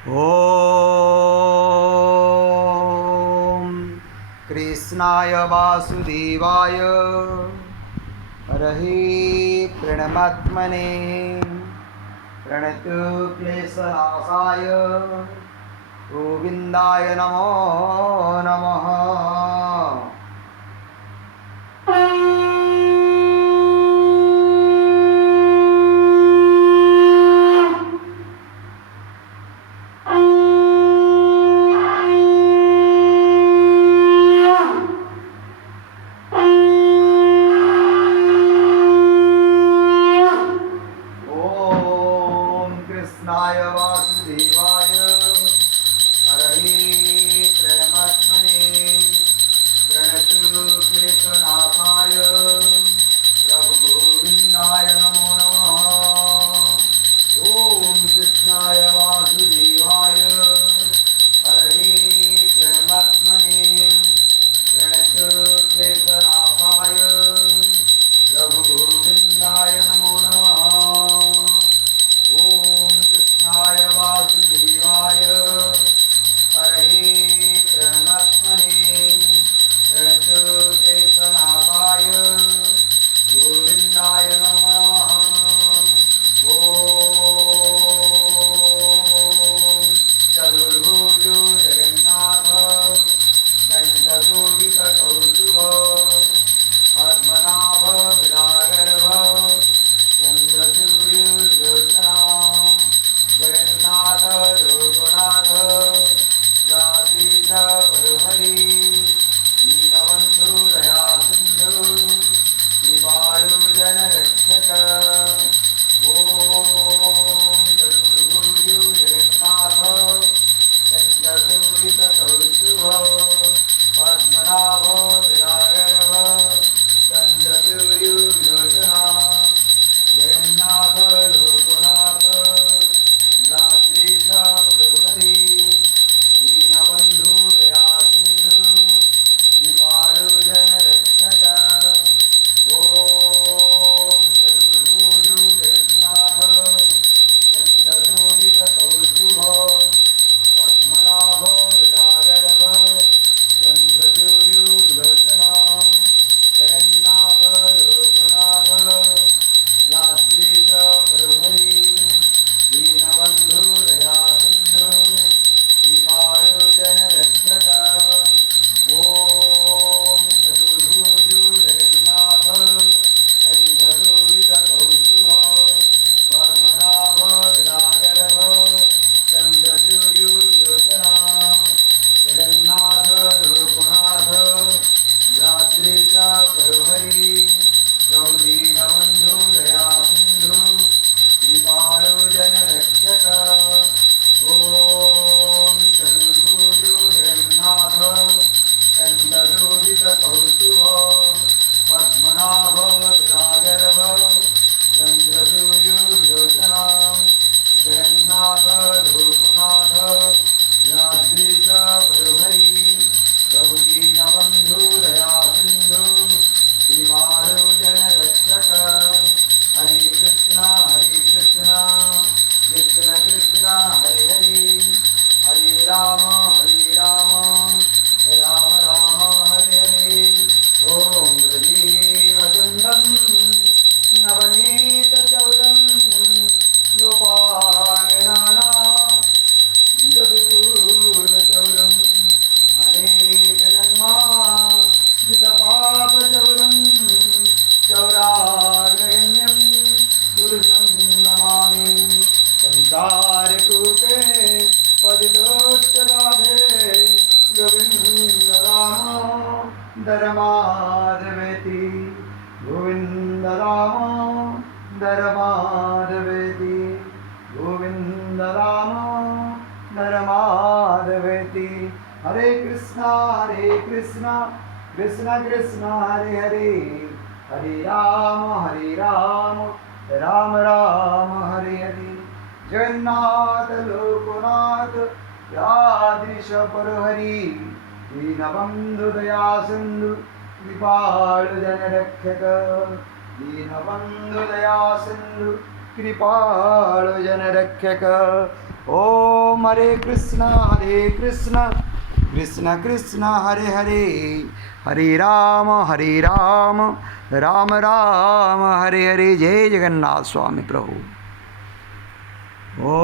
ॐ कृष्णाय वासुदेवाय हरहि प्रणमात्मने प्रणतु क्लेशनाशाय गोविन्दाय नमो नमः। ॐ कृष्णाय वासुदेवाय हरहि प्रणमात्मने प्रणतु क्लेशनाशाय प्रभुगोविन्दाय नमो नमः। ॐ कृष्णाय वासुदेवाय हरहि प्रणमात्मने प्रणतु क्लेशनाशाय प्रभुगोविन्दाय नमो नमः। ॐ कृष्णाय वासुदेवाय हरहि प्रणमात्मने प्रणतु क्लेशनाशाय गोविन्दाय नमो नमः। ॐ चतुर्भुजो जगन्नाथ कण्ठशोभितकौस्तुभ पद्मनाभ विरागर्भ चन्द्रसूर्यलोचना जगन्नाथ लोकनाथ रात्रीश परहरि दीनबन्धु दया सिन्धु कृपालु जनरक्षक। ॐ चतुर्भुजो जगन्नाथ चन्द्रशोभितकौस्तुभ पद्मनाभ विरागर्भ चन्द्रसूर्यलोचना जगन्नाथ लोकनाथ रात्रीश परहरि दीनबन्धु दया सिन्धु कृपालु जनरक्षक। ॐ चतुर्भुजो जगन्नाथ चन्द्रशोभितकौस्तुभ पद्मनाभ विरागर्भ चन्द्रसूर्यलोचना जगन्नाथ लोकनाथ रात्रीश परहरि दीनबन्धु दया सिन्धु कृपालु जनरक्षक। ॐ चतुर्भुजो जगन्नाथ कण्ठशोभितकौस्तुभ पद्मनाभ विरागर्भ चन्द्रसूर्यलोचना जगन्नाथ लोकनाथ रात्रीश परहरि दीनबन्धु दया सिन्धु कृपालु जनरक्षक। ॐ चतुर्भुजो जगन्नाथ कण्ठशोभितकौस्तुभ पद्मनाभ विरागर्भ चन्द्रसूर्यलोचना जगन्नाथ लोकनाथ रात्रीश परहरि दीनबन्धु दया सिन्धु कृपालु जनरक्षक। हरे कृष्णा कृष्ण कृष्ण हरे हरे हरे राम राम राम हरे हरे। ॐ रजीवदुन्दं नवनीतचौरं गोपालनाना जगुकुलचौरम् अनेकजन्मा जितपापचौरं चौराग्रगण्यं पुरुषं नमामि। संसारकूटे पतितोत्तराधे गोविन्दरामोदर माधवेति गोविन्दरामोदर माधवेति गोविन्दरामोदर माधवेति। हरे कृष्णा कृष्ण कृष्ण हरे हरे हरे राम राम राम हरे हरे। जगन्नाथ लोकनाथ यादृश परहरि दीनबन्धु दया सिन्धु कृपालु जनरक्षक। दीनबन्धु दया सिन्धु कृपालु जनरक्षक। ॐ ओम हरे कृष्ण कृष्ण कृष्ण हरे हरे, हरे राम राम राम हरे हरे। जय जगन्नाथ स्वामी प्रभु। ओ